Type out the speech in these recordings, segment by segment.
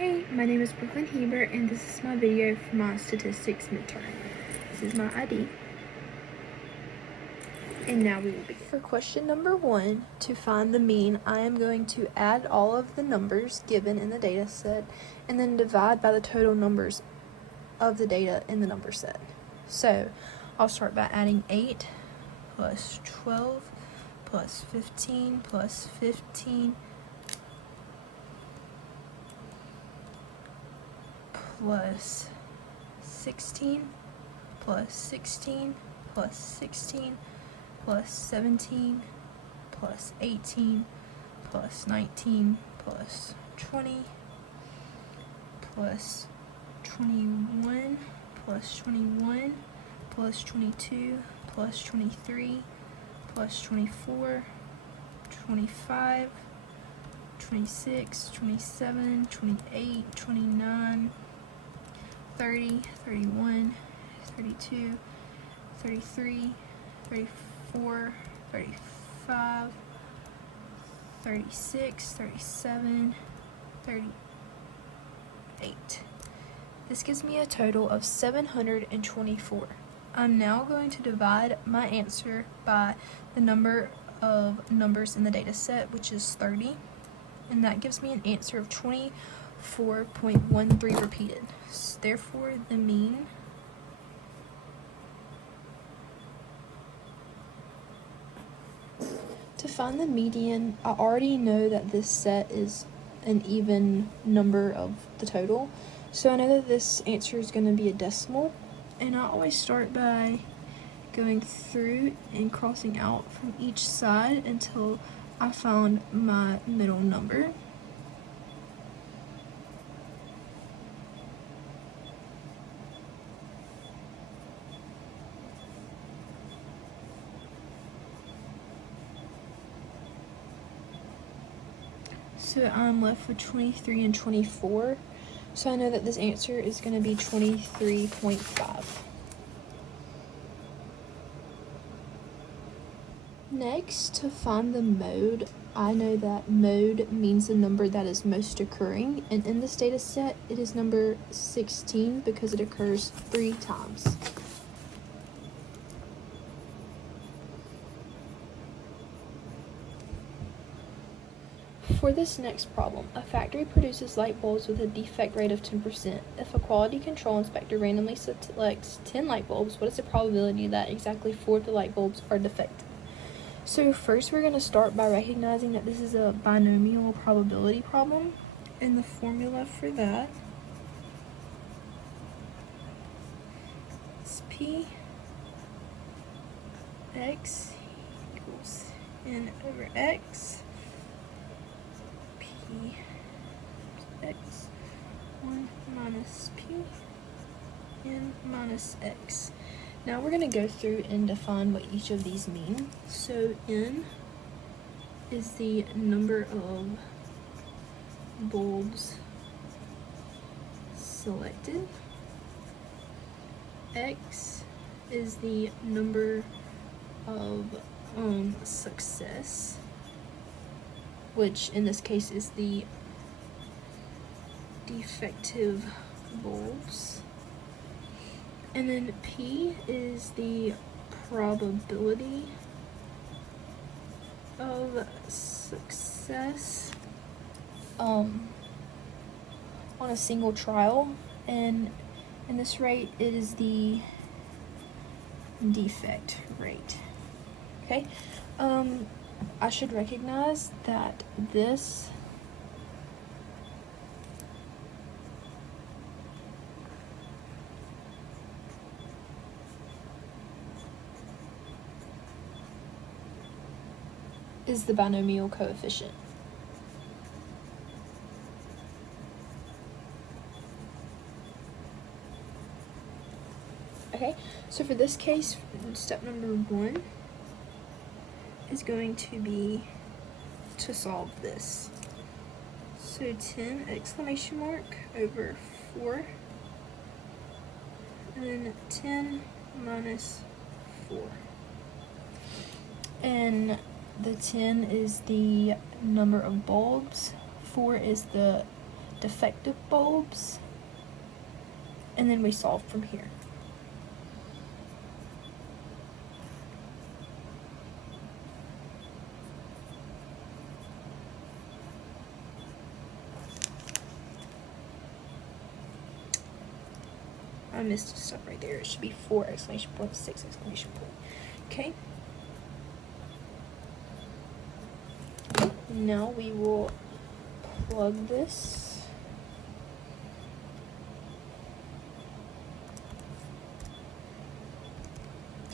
Hey, my name is Brooklyn Hebert, and this is my video for my statistics midterm. This is my ID. And now we will begin. For question number 1, to find the mean, I am going to add all of the numbers given in the data set and then divide by the total numbers of the data in the number set. So I'll start by adding 8 plus 12 plus 15 plus 15 plus 16 plus 16 plus 16 plus 17 plus 18 plus 19 plus 20 plus 21 plus 21 plus 22 plus 23 plus 24, 25, 26, 27, 28, 29, 30, 31, 32, 33, 34, 35, 36, 37, 38. This gives me a total of 724. I'm now going to divide my answer by the number of numbers in the data set, which is 30, and that gives me an answer of 24.13 repeated. Therefore, the mean to find the median, I already know that this set is an even number of the total, so I know that this answer is going to be a decimal, and I always start by going through and crossing out from each side until I found my middle number. So I'm left with 23 and 24. So I know that this answer is going to be 23.5. Next, to find the mode, I know that mode means the number that is most occurring, and in this data set, it is number 16 because it occurs 3 times. For this next problem, a factory produces light bulbs with a defect rate of 10%. If a quality control inspector randomly selects 10 light bulbs, what is the probability that exactly 4 of the light bulbs are defective? So first we're going to start by recognizing that this is a binomial probability problem, and the formula for that is P x equals n over x. X 1 minus P n minus x. Now we're going to go through and define what each of these mean. So n is the number of bulbs selected. X is the number of success, which in this case is the defective bulbs. And then P is the probability of success on a single trial, and in this rate it is the defect rate. Okay, I should recognize that this is the binomial coefficient. Okay, so for this case, step number 1 is going to be to solve this. So 10 exclamation mark over 4, and then 10 minus 4. And the 10 is the number of bulbs, 4 is the defective bulbs, and then we solve from here. I missed stuff right there. It should be 4 exclamation points, 6 exclamation point. Okay. Now we will plug this.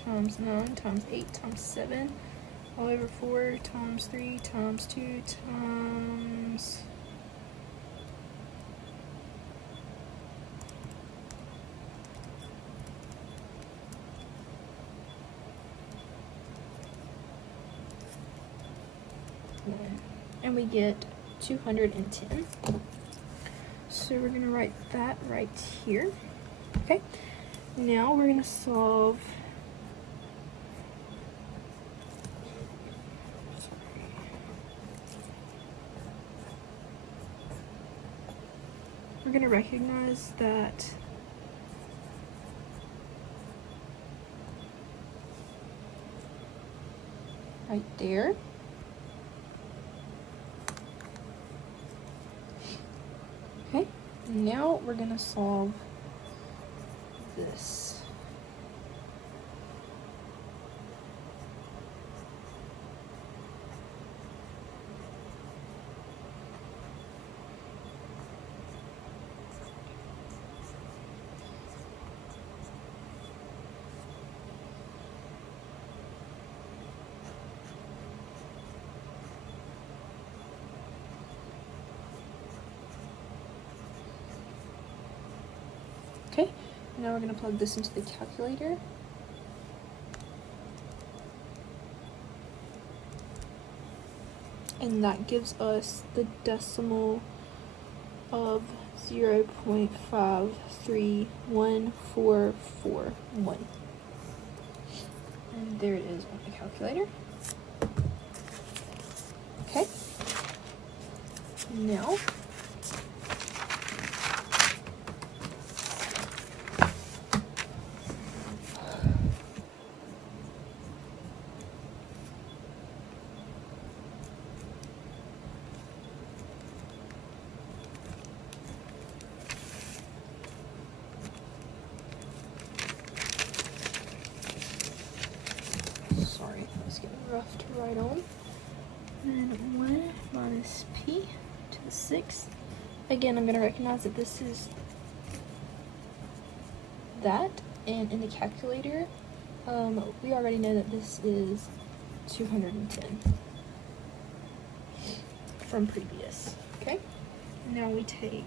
Times 9 times 8 times 7 all over 4 times 3 times 2 times and we get 210. So we're going to write that right here. Okay, now we're going to solve we're going to recognize that right there. Okay, now we're going to solve this. Okay, now we're going to plug this into the calculator. And that gives us the decimal of 0.531441. And there it is on the calculator. Okay, now sorry, it's getting rough to write on. And then 1 minus p to the 6th. Again, I'm going to recognize that this is that, and in the calculator, we already know that this is 210 from previous. Okay, now we take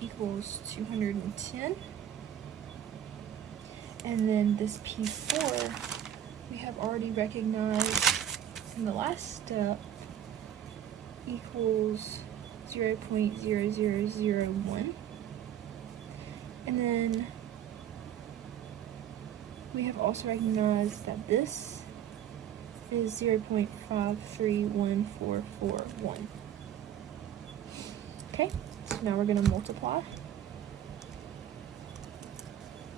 equals 210. And then this P4 we have already recognized in the last step equals 0.0001. And then we have also recognized that this is 0.531441. Okay, so now we're going to multiply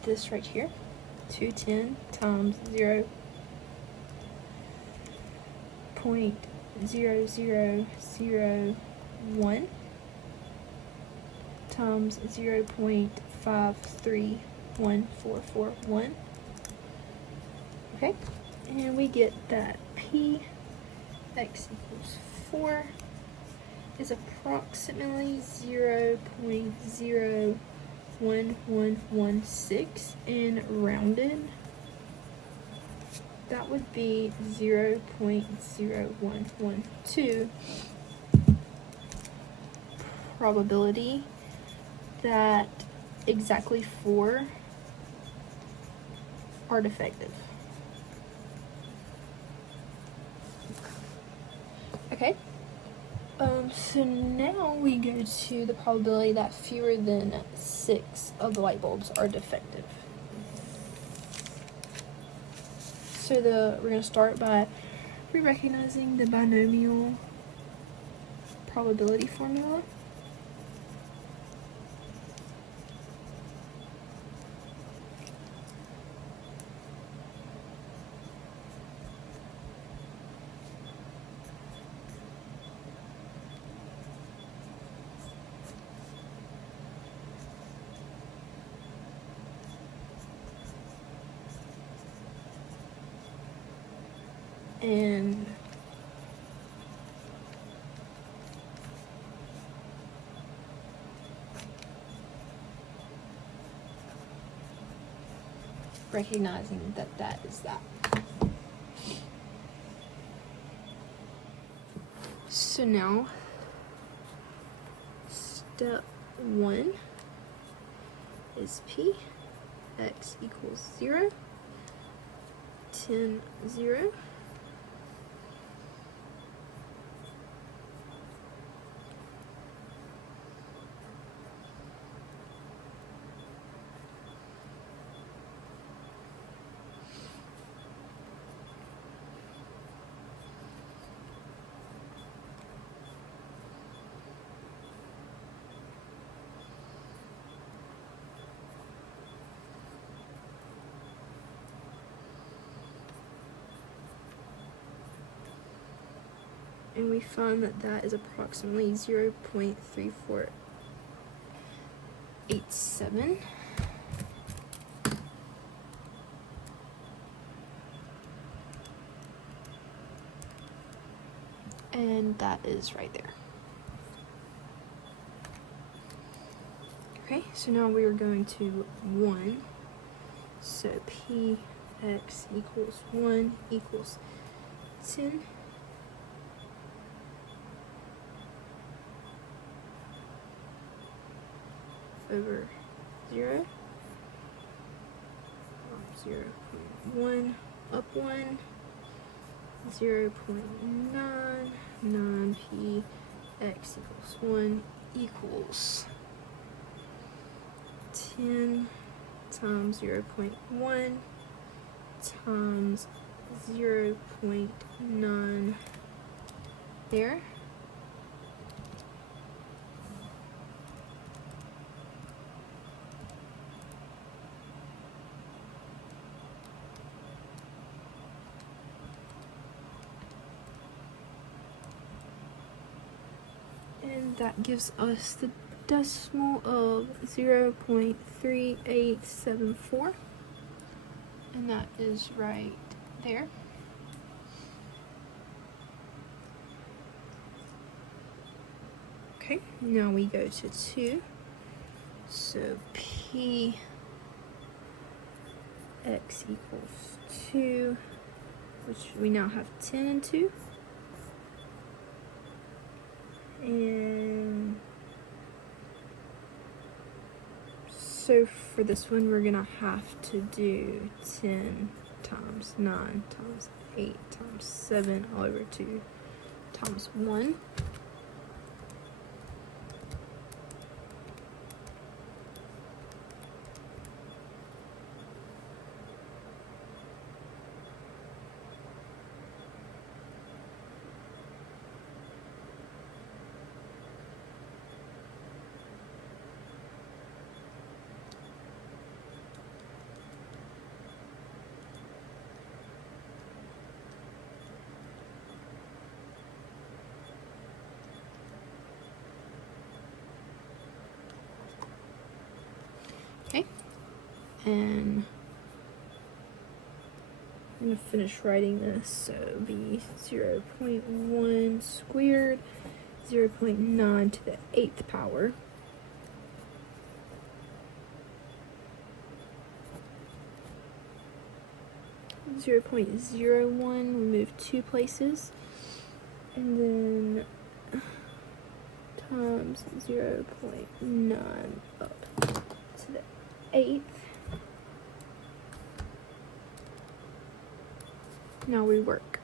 this right here. 210 times 0.0001 times 0.531441. Okay, and we get that p x equals 4 is approximately 0.01116, and rounded that would be 0.0112 probability that exactly 4 are defective. Okay, so now we go to the probability that fewer than 6 of the light bulbs are defective. So we're going to start by We're recognizing the binomial probability formula. And recognizing that that is that. so now, step 1 is P, x equals 0, 10, 0. And we find that that is approximately 0.3487. And that is right there. Okay, so now we are going to 1. So P x equals 1 equals 10. Over 0, 0.1, up 1, 0.99 P x equals 1 equals 10 times 0.1 times 0.9 there. And that gives us the decimal of 0.3874. And that is right there. Okay, now we go to 2. So P x equals 2, which we now have 10 and 2. And so for this one, we're gonna have to do 10 times 9 times 8 times 7 all over 2 times 1. Okay, and I'm going to finish writing this, so it'll be 0.1 squared, 0.9 to the 8th power. .01, we move 2 places, and then times 0.9 up to the 8th. Now we work.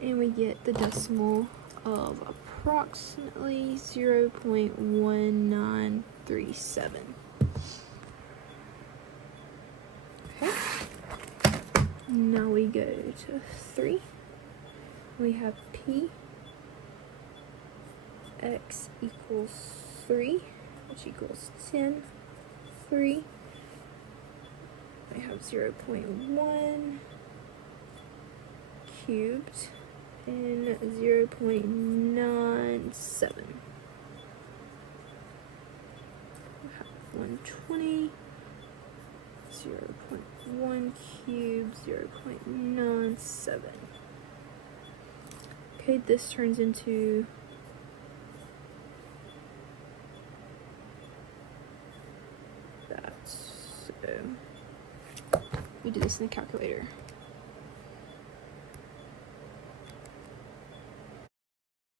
And we get the decimal of approximately 0.1937. Now we go to 3. We have P x equals 3, which equals 10. 3. We have 0.1 cubed and 0.97. We have 120. 0.1 cubed, 0.97. Okay, this turns into that. So we do this in the calculator.